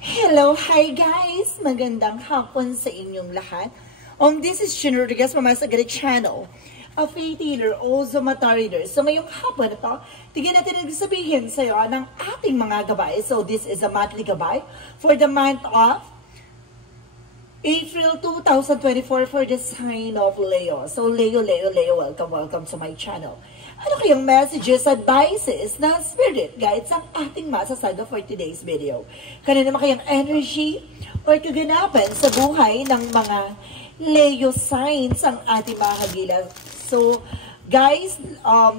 Hello, hi guys! Magandang hapon sa inyong lahat. This is Shin Rodriguez from Asagari Channel, a faith healer, also mata reader. So ngayong hapon na to, tignan natin ang sabihin sa iyo ng ating mga gabay. So this is a monthly gabay for the month of April 2024 for the sign of Leo. So Leo, welcome to my channel. Ano kayang messages, advices na spirit guides ang ating masasaga for today's video? Kanina naman kayang energy or kaganapan sa buhay ng mga Leo signs ang ating mga kagilang. So, guys,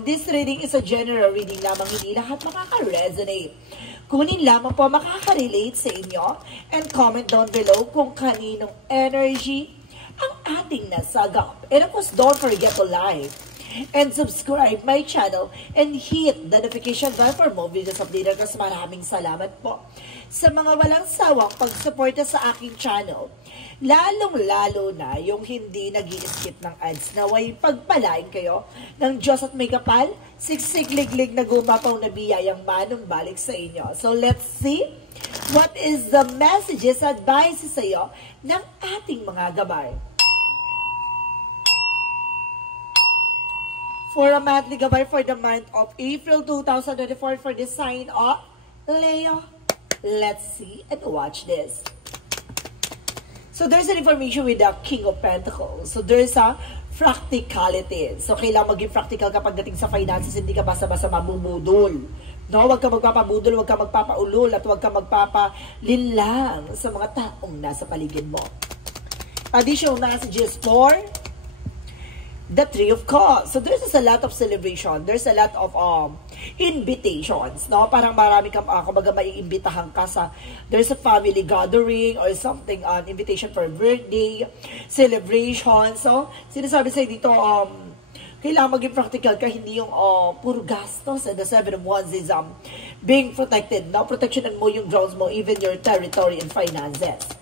this reading is a general reading lamang, hindi lahat makaka-resonate. Kunin lamang po makaka-relate sa inyo and comment down below kung kaninong energy ang ating nasagap. And of course, don't forget to like and subscribe my channel and hit the notification bell for more videos updated. Kasi maraming salamat po sa mga walang sawang pagsuporta sa aking channel. Lalong-lalo na yung hindi nag-i-skip ng ads. Naway pagpalain kayo ng Diyos at may kapal, siksik-liglig na gumapaw na biyayang manong balik sa inyo. So let's see what is the messages, advices sa iyo ng ating mga gabay. For a monthly gabay for the month of April 2024 for the sign of Leo. Let's see and watch this. So there's an information with the King of Pentacles. So there's a practicality. So kailangan maging practical kapag dating sa finances, hindi ka basta-basta mabubudol. No, wag ka magpapabudol, wag ka magpapaulol, at wag ka magpapalinlang sa mga taong nasa paligid mo. Additional messages for the Three of Cups. So there's a lot of celebration. There's a lot of invitations, no? Parang marami ka, kumbaga maiimbitahan ka sa, there's a family gathering or something, invitation for birthday, celebration. So, sinasabi sa'yo dito, kailangan maging practical ka, hindi yung puro gastos. And the Seven of Wands is being protected, no? Protectionan mo yung grounds mo, even your territory and finances.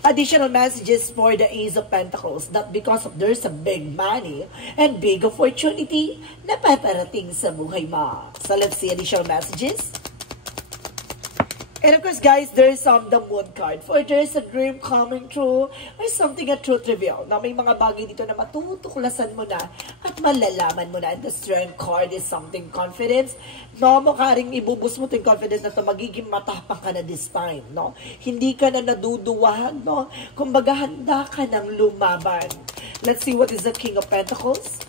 Additional messages for the Ace of Pentacles, that because of there's a big money and big opportunity na paparating sa buhay mo. So let's see additional messages. And of course, guys, there's the Moon card. For there's a dream coming true or something a truth reveal. Na may mga bagay dito na matutuklasan mo na at malalaman mo na. And the Strength card is something confidence. No, mukha rin ibubus mo yung confidence na ito, magiging matapang ka na this time, no? Hindi ka na naduduwahan, no? Kumbaga, handa ka ng lumaban. Let's see what is the King of Pentacles.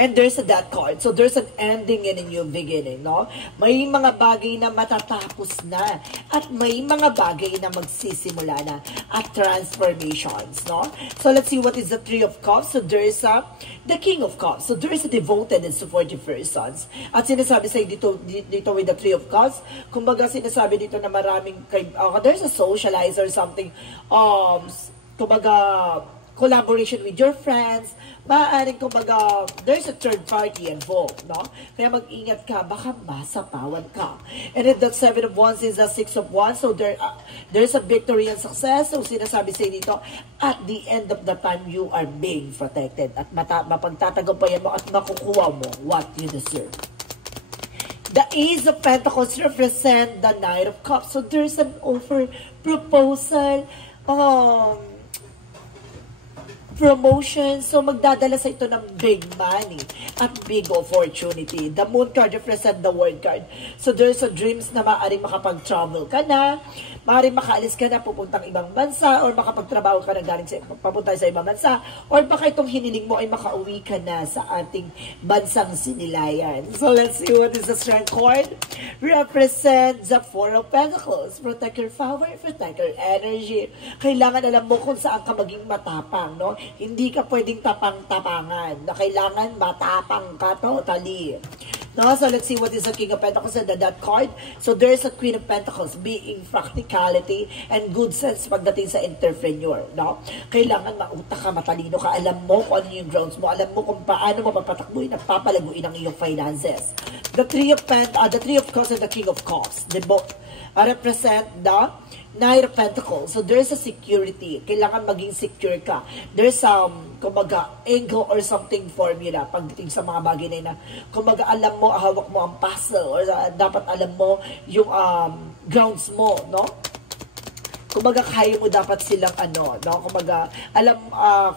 And there's a Death card. So there's an ending and a new beginning, no? May mga bagay na matatapos na at may mga bagay na magsisimula na at transformations, no? So let's see what is the Three of Cups. So there's the King of Cups. So there's a devoted and supportive persons. At sinasabi sa'yo dito with the Three of Cups, kumbaga sinasabi dito na maraming, there's a socializer or something, kumbaga, collaboration with your friends, maaaring kumbaga, there's a third party involved, no? Kaya mag-ingat ka, baka masapawan ka. And then the Seven of Wands is the Six of Wands, so there's a victory and success. So sinasabi sa'yo dito, at the end of the time, you are being protected. At mapagtatagumpayan mo at makukuha mo what you deserve. The Ace of Pentacles represent the Knight of Cups. So there's an offer, proposal, promotion. So, magdadala sa ito ng big money at big opportunity. The Moon card represent the World card. So, there's a dreams na maaaring makapag-travel ka na, maaaring makaalis ka na pupuntang ibang bansa, or makapagtrabaho ka na galing papunta sa ibang bansa, or baka itong hiniling mo ay makauwi ka na sa ating bansang sinilayan. So, let's see what is the Strength card. Represent the Four of Pentacles. Protect your power, protect your energy. Kailangan alam mo kung saan ka maging matapang, no? Hindi ka pwedeng tapang-tapangan. Na kailangan matapang ka totally. No? So let's see what is the King of Pentacles and the Death card. So there's a Queen of Pentacles, being practicality and good sense pagdating sa entrepreneur. No? Kailangan mautak ka, matalino ka. Alam mo kung ano yung grounds mo. Alam mo kung paano mo papatakbuhin at papalaguin ang iyong finances. The Three of Cups and the King of Cups. represent the Knight of Pentacles. So there's a security. Kailangan maging secure ka. There's kumbaga, ego or something formula pagdating sa mga bagay na yun. Kumbaga, alam mo, hawak mo ang puzzle or dapat alam mo yung grounds mo, no? Kumbaga, kaya mo dapat silang no? Kumbaga,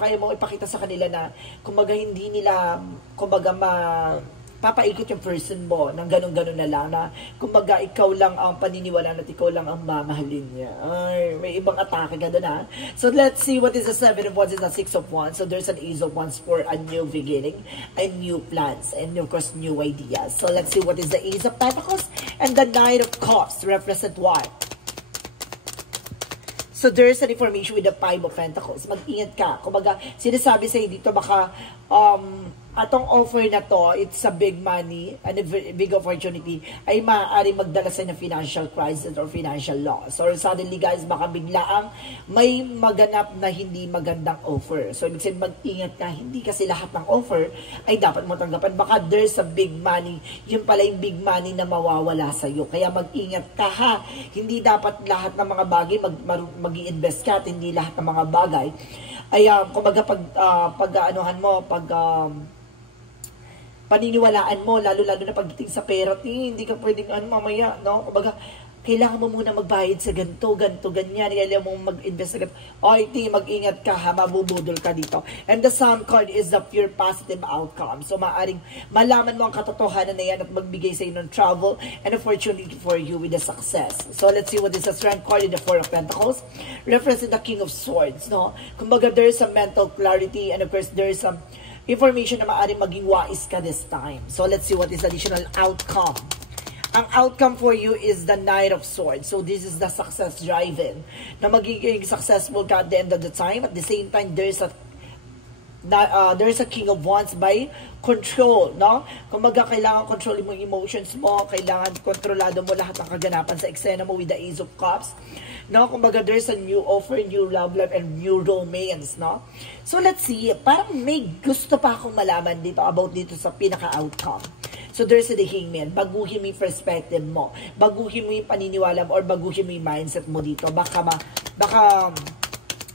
kaya mo ipakita sa kanila na, kumbaga, hindi nila, kumbaga, papaikot yung person mo ng ganun-ganun na lang na kumbaga ikaw lang ang paniniwalaan at ikaw lang ang mamahalin niya. Ay, may ibang atake ka doon ha. So let's see what is the 7 of Wands and the 6 of Wands. So there's an Ace of Wands for a new beginning and new plans and of course new ideas. So let's see what is the Ace of Pentacles and the Knight of Cups represent what? So there's an information with the 5 of Pentacles. Mag-ingat ka. Kumbaga, sinasabi sa'yo dito baka atong offer na to, it's a big money and a big opportunity, ay maaari magdala sa ng financial crisis or financial loss. Or suddenly guys, baka biglaang may maganap na hindi magandang offer. So ibig sabihin, mag-ingat ka, hindi kasi lahat ng offer ay dapat mo tanggapan. Baka there's a big money, yun pala yung big money na mawawala sa'yo. Kaya mag-ingat ka ha, hindi dapat lahat ng mga bagay mag-i-invest ka at hindi lahat ng mga bagay ay kumbaga pag-anuhan mo, paniniwalaan mo, lalo-lalo na pagdating sa pera, hindi ka pwedeng mamaya, no? Kumbaga, kailangan mo muna magbayad sa ganito, ganyan, alam mo mag-invest sa ganito. Mag-ingat ka ha, mabubudol ka dito. And the Sun card is the pure positive outcome. So, maaring malaman mo ang katotohanan na yan at magbigay sa iyo ng travel and opportunity for you with the success. So, let's see what is the Strength card in the 4 of Pentacles. Referencing the King of Swords, no? Kumbaga, there is some mental clarity and of course, there is some information na maaaring maging wais ka this time. So, let's see what is the additional outcome. Ang outcome for you is the Knight of Swords. So, this is the success driven. Na magiging successful ka at the end of the time. At the same time, there's a King of Wands by control, no? Kumbaga, kailangan kontrolin mo yung emotions mo, kailangan kontrolado mo lahat ng kaganapan sa eksena mo with the Ace of Cups, no? Kumbaga, there's a new offer, new love life, and new romance, no? So, let's see, parang may gusto pa akong malaman dito about dito sa pinaka-outcome. So, there's the Hangman. Baguhin mo yung perspective mo. Baguhin mo yung paniniwala mo or baguhin mo yung mindset mo dito. Baka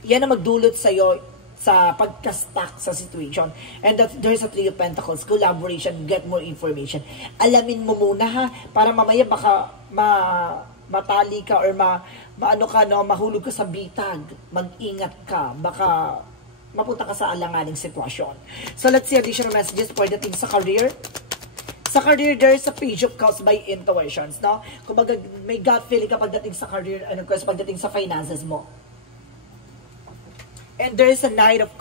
yan ang magdulot sa'yo sa pagka-stuck sa situation. And that there's a 3 of Pentacles, collaboration, get more information. Alamin mo muna ha, para mamaya baka matali ka or mahulog ka sa bitag. Mag-ingat ka, baka mapunta ka sa alanganing sitwasyon. So let's see additional messages for dating sa career. Sa career, there's a Page of Cups by intuitions, no? Kumbaga, may gut feeling ka pagdating sa career, and of course, pagdating sa finances mo. And there is a Knight of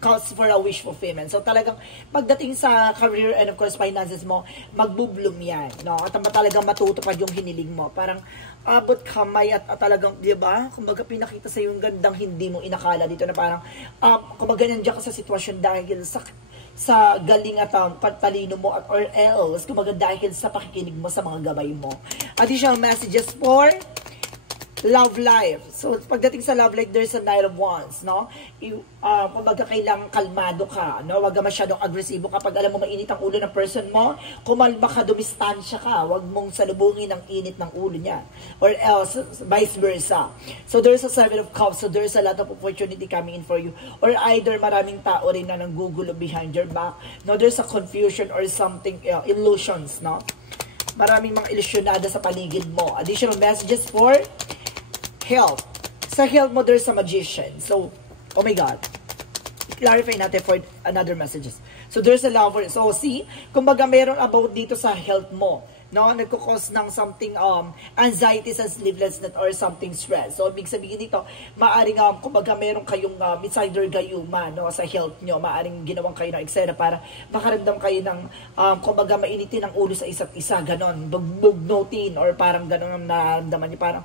Cups for a wish fulfillment. So talagang pagdating sa career and of course finances mo, magbubloom yan, no? At talagang matutupad yung hiniling mo. Parang abot kamay at talagang, di ba? Kumbaga pinakita sa yung gandang hindi mo inakala dito na parang, kumbaga nandiyan ka sa sitwasyon dahil sa galing at pagtalino mo at or else, kumbaga dahil sa pakikinig mo sa mga gabay mo. Additional messages for love life. So, pagdating sa love life, there's a Knight of Wands, no? Kumbaga, kailangan kalmado ka, no? Huwag ka masyadong agresibo kapag alam mo mainit ang ulo ng person mo, kumalma ka, dumistansya ka, huwag mong salubungin ang init ng ulo niya. Or else, vice versa. So, there's a 7 of Cups, so there's a lot of opportunity coming in for you. Or either maraming tao rin na nanggugulo behind your back, no? There's a confusion or something, illusions, no? Maraming mga ilusyonada sa paligid mo. Additional messages for health. Sa health mo, there's a magician. So, oh my God. Clarify natin for another messages. So, there's a lover. So, see, kumbaga meron about dito sa health mo, no? Nagkukos ng something, anxiety and sleeplessness or something stress. So, ibig sabihin dito, maaring, kumbaga meron kayong insider gayuma, no? Sa health nyo, maaring ginawang kayo ng eksena para makaramdam kayo ng, kumbaga mainitin ang ulo sa isa't isa, ganon, bugnutin, or parang ganon ang nararamdaman nyo, parang,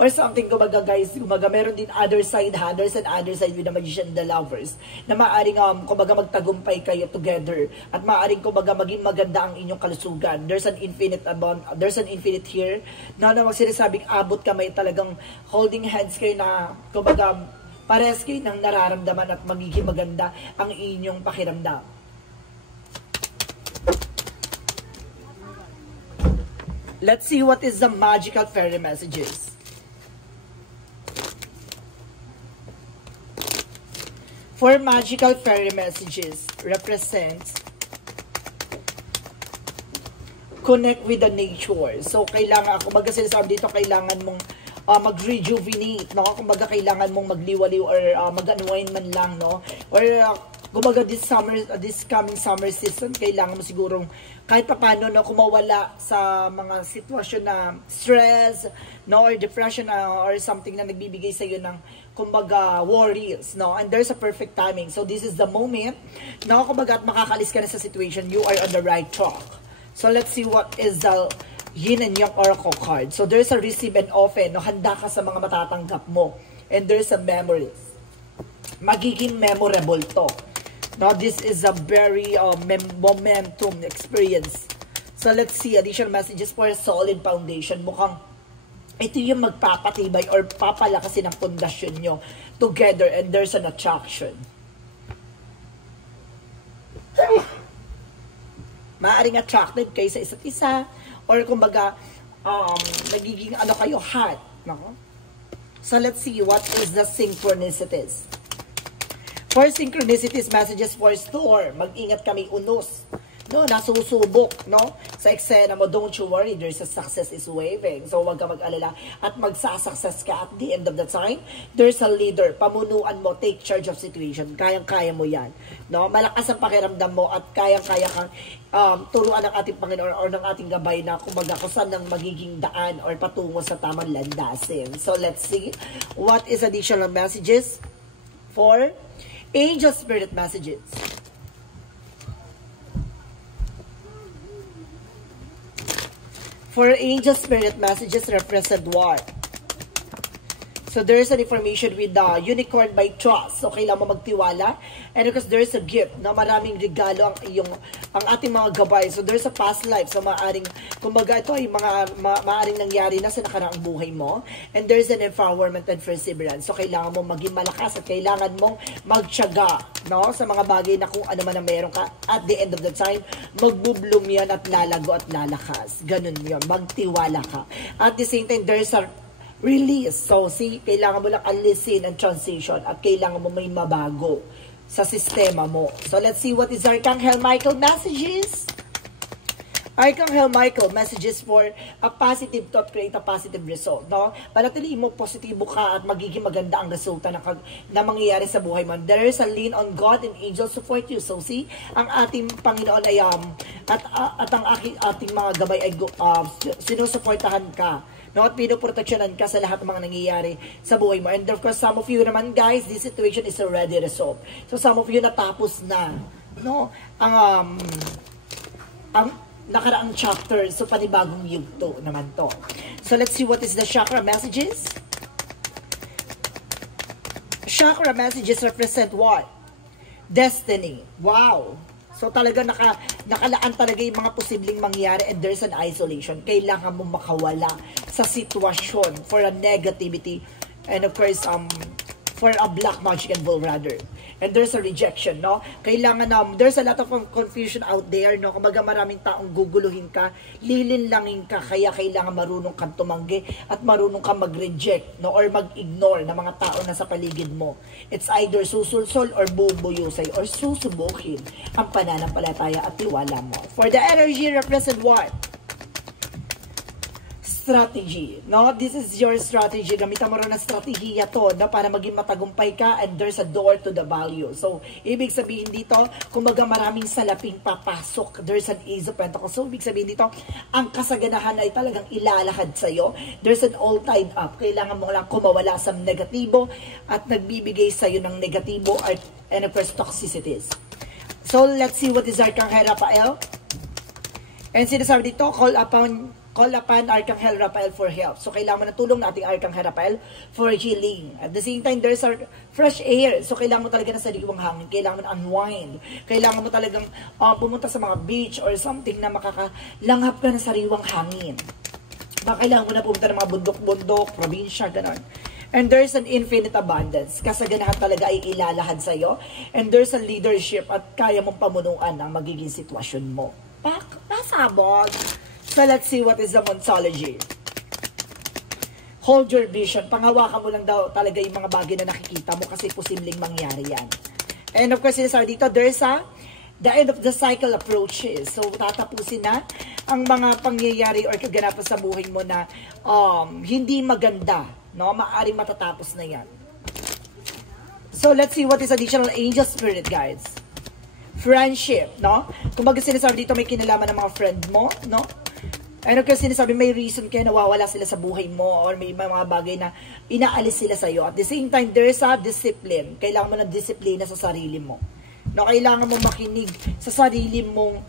or something, kumbaga guys, kumbaga meron din other side ha, there's an other side with the magician, the lovers, na maaring kumbaga magtagumpay kayo together, at maaring kumbaga maging maganda ang inyong kalusugan. There's an infinite here, na magsinasabing abot kamay, talagang holding hands kayo na, kumbaga, parehas kayo ng nararamdaman at magiging maganda ang inyong pakiramdam. Let's see what is the magical fairy messages. For magical fairy messages represents connect with the nature. So, kailangan, kumbaga sinasabi dito, kailangan mong mag-rejuvenate, no? Kumbaga, kailangan mong magliwaliw or mag-unwind man lang, no? Or, kumbaga, this coming summer season, kailangan mo sigurong kahit paano, no, kumawala sa mga sitwasyon na stress, no, or depression, or something na nagbibigay sa iyo ng, kumbaga, worries, no? And there's a perfect timing. So, this is the moment, no? Kumbaga, at makakalis ka na sa situation, you are on the right track. So, let's see what is the Yin and Yang Oracle card. So, there's a receive and offer, no? Handa ka sa mga matatanggap mo. And there's a memories. Magiging memorable to. Now, this is a very momentum experience. So, let's see additional messages for a solid foundation. Mukhang ito yung magpapatibay or papalakasin ang pundasyon nyo together and there's an attraction. Maaring attracted kayo sa isa't isa or kumbaga, nagiging ano kayo, hot. No? So, let's see what is the synchronicities. For synchronicities, messages for store. Mag-ingat kami unos. No, nasusubok, no? Sa eksena mo, don't you worry, there's a success is waving. So, huwag ka mag-alala. At magsasuccess ka at the end of the time. There's a leader. Pamunuan mo, take charge of situation. Kayang-kaya mo yan. No? Malakas ang pakiramdam mo at kayang-kaya kang turuan ng ating Panginoon or ng ating gabay na kumbaga kung saan ang magiging daan or patungo sa tamang landasin. So, let's see what is additional messages for angel spirit messages. For angel spirit messages represent what? So there's an information with the unicorn by trust. So kailangan mo magtiwala. And because there's a gift na maraming regalo ang ating mga gabay. So there's a past life. So maaring, kumbaga ito ay maaring nangyari na sa nakaraang buhay mo. And there's an empowerment and perseverance. So kailangan mo maging malakas at kailangan mong magtiyaga, no? Sa mga bagay na kung ano man ang meron ka. At the end of the time, magbubloom yan at lalago at lalakas. Ganun yun. Magtiwala ka. At the same time, there's a release. So, see, kailangan mo lang alisin ang transition at kailangan mo may mabago sa sistema mo. So, let's see what is Archangel Michael messages. Archangel Michael messages for a positive thought, create a positive result. No? Panatiliin mo, positibo ka at magiging maganda ang resulta na mangyayari sa buhay mo. There is a lean on God and angels support you. So, see, ang ating Panginoon ay at ang ating mga gabay ay sinusuportahan ka. No, at pinoproteksyonan ka sa lahat ng mga nangyayari sa buhay mo. And of course, some of you naman, guys, this situation is already resolved. So, some of you natapos na, no, ang nakaraang chapter. So, panibagong yugto naman to. So, let's see what is the chakra messages. Chakra messages represent what? Destiny. Wow! So talaga nakalaan talaga yung mga posibleng mangyari and there's an isolation. Kailangan mo makawala sa sitwasyon for a negativity and of course for a black magic and bull rather. And there's a rejection, no? Kailangan there's a lot of confusion out there, no? Kumbaga maraming taong guguluhin ka, lilinlangin ka, kaya kailangan marunong kang tumanggi at marunong kang mag-reject, no? Or mag-ignore ng mga tao na sa paligid mo. It's either susulsol or bubuyusay or susubukin ang pananampalataya at tiwala mo. For the energy represent what? Strategy, no? This is your strategy. Gamitan mo rin na strategiya to, no? Para maging matagumpay ka and there's a door to the value. So, ibig sabihin dito, kumbaga maraming salaping papasok. There's an Ace of Pentacles. So, ibig sabihin dito, ang kasaganahan ay talagang ilalahad sa'yo. There's an all tied up. Kailangan mo lang kumawala sa negatibo at nagbibigay sa'yo ng negatibo and of course, toxicities. So, let's see what is Archangel Raphael. And sinasabi dito, call upon Archangel Raphael for help. So, kailangan mo na tulong nating Archangel Raphael for healing. At the same time, there's a fresh air. So, kailangan mo talaga na sariwang hangin. Kailangan mo na unwind. Kailangan mo talagang pumunta sa mga beach or something na makakalanghap ka ng sariwang hangin. Kailangan mo na pumunta ng mga bundok-bundok, probinsya, gano'n. And there's an infinite abundance. Kasaganahan talaga ay ilalahad sa'yo. And there's a leadership at kaya mong pamunuan ang magiging sitwasyon mo. Pasabog. So let's see what is the Monsology. Hold your vision. Panghawakan mo lang daw talaga yung mga bagay na nakikita mo kasi posibleng mangyari yan. And of course, sinasabi dito, there's the end of the cycle approaches. So, tatapusin na ang mga pangyayari or kaganapan sa buhay mo na hindi maganda. No? Maaaring matatapos na yan. So, let's see what is additional angel spirit guides. Friendship, no? Kung baga sinasabi dito, may kinalaman ng mga friend mo, no? Ano kasi sinasabi, may reason kaya nawawala sila sa buhay mo or may mga bagay na inaalis sila sa'yo. At the same time, there's a discipline. Kailangan mo ng disiplina sa sarili mo. No, kailangan mo makinig sa sarili mong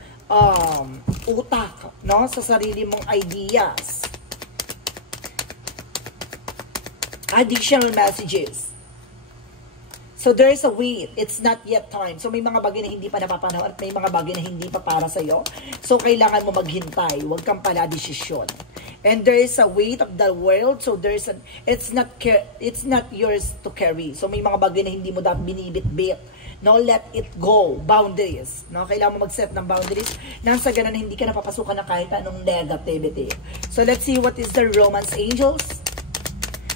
utak, no? Sa sarili mong ideas. Additional messages. So there is a wait. It's not yet time. So may mga bagay na hindi pa napapanahon at may mga bagay na hindi pa para sa'yo. So kailangan mo maghintay. Huwag kang pala desisyon. And there is a weight of the world. So there's it's not yours to carry. So may mga bagay na hindi mo dapat binibit-bit. No, let it go. Boundaries. No, kailangan mo mag-set ng boundaries. Nang sa ganun, hindi ka napapasukan ng kahit anong negativity. So let's see what is the Romance Angels.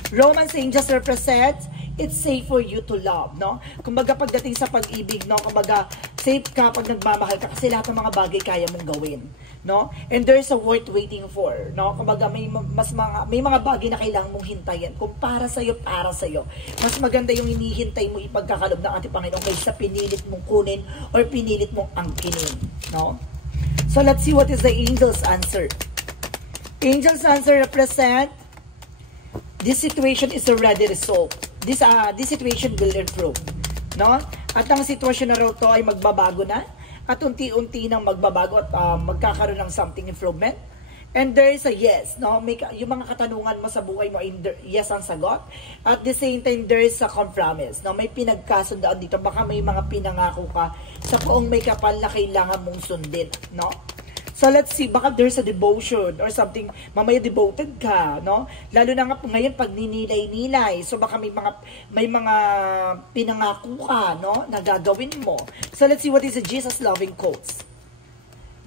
Romance Angels represents it's safe for you to love, no? Kumbaga pagdating sa pag-ibig, no? Kumbaga safe ka pag nagmamahal ka kasi lahat ng mga bagay kaya mong gawin, no? And there's a worth waiting for, no? Kumbaga may mga bagay na kailangan mong hintayin. Kung para sa iyo, para sa iyo. Mas maganda yung hinihintay mo ipagkakalob ng ating Panginoon kaysa pinilit mong kunin or pinilit mong angkinin, no? So let's see what is the angel's answer. Angel's answer represent this situation is already resolved. This situation will improve, no? At ang sitwasyon na raw to ay magbabago na at unti-unti nang magbabago at magkakaroon ng something improvement. And there is a yes, no? Yung mga katanungan mo sa buhay mo, yes ang sagot. At the same time, there is a compromise, no? May pinagkasundaan dito. Baka may mga pinangako ka sa poong may kapal na kailangan mong sundin, no? So let's see, baka there's a devotion or something, mamaya devoted ka, no? Lalo na nga ngayon pag ninilay-nilay, so baka may mga pinangako ka, no, na gagawin mo. So let's see what is the Jesus loving quotes.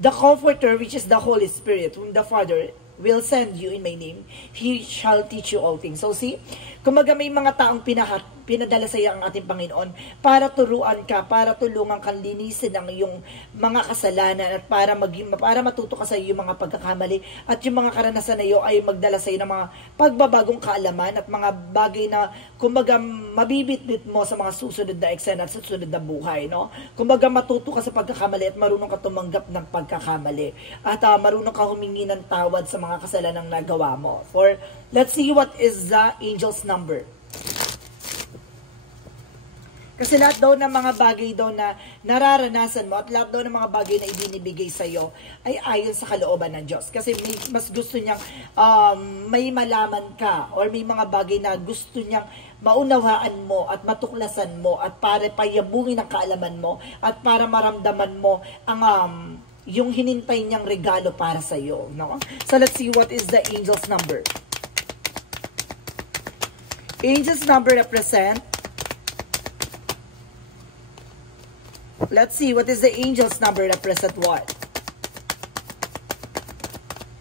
The Comforter, which is the Holy Spirit, whom the Father will send you in my name, He shall teach you all things. So see, kumaga may mga taong pinadala sa iyo ang ating Panginoon para turuan ka, para tulungan kang linisin ang iyong mga kasalanan at para matuto ka sa iyo yung mga pagkakamali at yung mga karanasan na iyo ay magdala sa iyo ng mga pagbabagong kaalaman at mga bagay na kumaga mabibitbit mo sa mga susunod na eksena at susunod na buhay, no? Kumaga matuto ka sa pagkakamali at marunong ka tumanggap ng pagkakamali at marunong ka humingi ng tawad sa mga kasalanang nagawa mo. For let's see what is the angel's number. Kasi lahat daw ng mga bagay daw na nararanasan mo at lahat daw ng mga bagay na ibinibigay sa iyo ay ayon sa kalooban ng Diyos. Kasi mas gusto niyang may malaman ka or may mga bagay na gusto niyang maunawaan mo at matuklasan mo at para payabungin ang kaalaman mo at para maramdaman mo ang yung hinintay niyang regalo para sa iyo, no? So let's see what is the angel's number. Angel's number represent, let's see what is the angel's number represent what?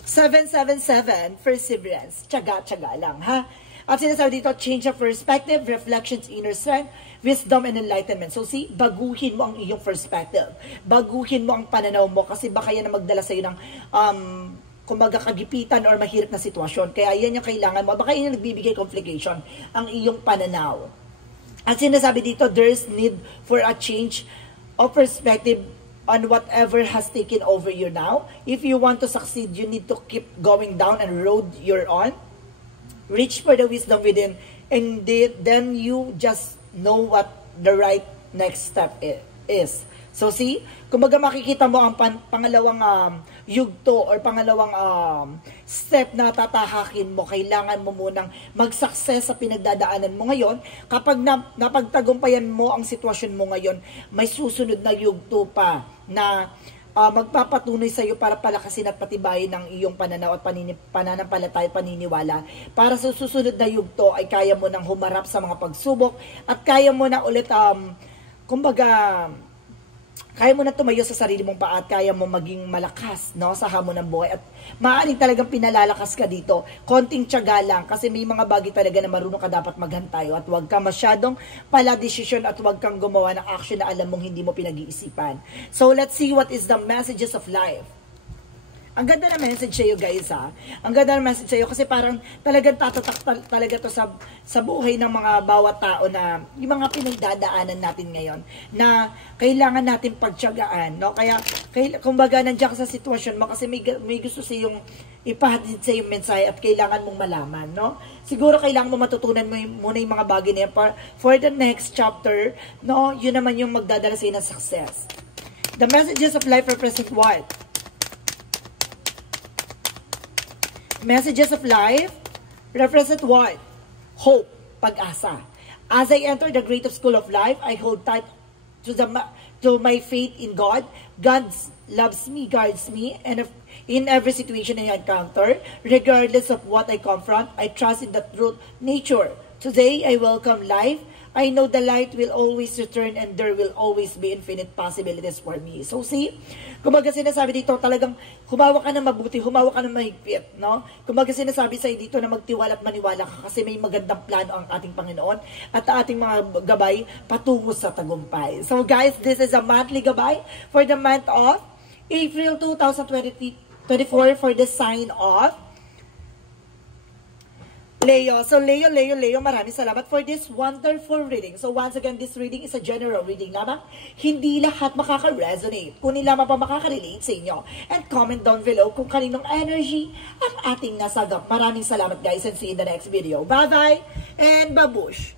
777, perseverance. Tiyaga-tiyaga lang, ha? At sinasabi dito, change of perspective, reflections, inner strength, wisdom, and enlightenment. So see, baguhin mo ang iyong perspective. Baguhin mo ang pananaw mo kasi baka yan na magdala sa iyo ng kumbaga kagipitan or mahirap na sitwasyon. Kaya yan yung kailangan mo. Baka yan yung nagbibigay complication, ang iyong pananaw. At sinasabi dito, there's need for a change of perspective on whatever has taken over you now. If you want to succeed, you need to keep going down and road you're on. Reach for the wisdom within, and then you just know what the right next step is. So see, kumbaga makikita mo ang pangalawang yugto or pangalawang step na tatahakin mo. Kailangan mo munang mag-success sa pinagdadaanan mo ngayon. Kapag napagtagumpayan mo ang sitwasyon mo ngayon, may susunod na yugto pa na magpapatunay sa iyo para palakasin at patibayin ng iyong pananaw at pananampalataya, paniniwala. Para sa susunod na yugto ay kaya mo nang humarap sa mga pagsubok at kaya mo na ulit, kumbaga, kaya mo na tumayo sa sarili mong paa at kaya mo maging malakas, no, sa hamon ng buhay. At maaaring talagang pinalalakas ka dito. Konting tiyaga lang kasi may mga bagay talaga na marunong ka dapat maghantayo at huwag ka masyadong pala desisyon at huwag kang gumawa ng action na alam mong hindi mo pinag-iisipan. So let's see what is the messages of life. Ang ganda na message sa'yo guys ha. Ang ganda na message sa'yo kasi parang talagang tatatak talaga to sa buhay ng mga bawat tao na yung mga pinagdadaanan natin ngayon na kailangan natin pagtiyagaan, no? Kaya kumbaga nandiyan ka sa sitwasyon mo kasi may gusto sa yung ipahatid sa yung mensahe at kailangan mong malaman, no? Siguro kailangan mo matutunan mo muna yung mga bagay na yan for the next chapter, no? Yun naman yung magdadala sa'yo ng success. The messages of life represent what? Messages of life represent what? Hope, pag-asa. As I enter the great school of life, I hold tight to my faith in God. God loves me, guards me, and in every situation I encounter, regardless of what I confront, I trust in the truth nature. Today, I welcome life. I know the light will always return and there will always be infinite possibilities for me. So see, kumbaga sinasabi dito talagang humawa ka na mabuti, humawa ka na mahigpit, no? Kumbaga sinasabi sa'yo dito na magtiwala at maniwala ka kasi may magandang plano ang ating Panginoon at ating mga gabay patungo sa tagumpay. So guys, this is a monthly gabay for the month of April 2024 for the sign of Leo. So, Leo, maraming salamat for this wonderful reading. So, once again, this reading is a general reading lamang. Hindi lahat makaka-resonate. Kunin lamang pa makaka-relate sa inyo. And comment down below kung kaninong energy ang ating nasagap. Maraming salamat guys and see you in the next video. Bye-bye and babush!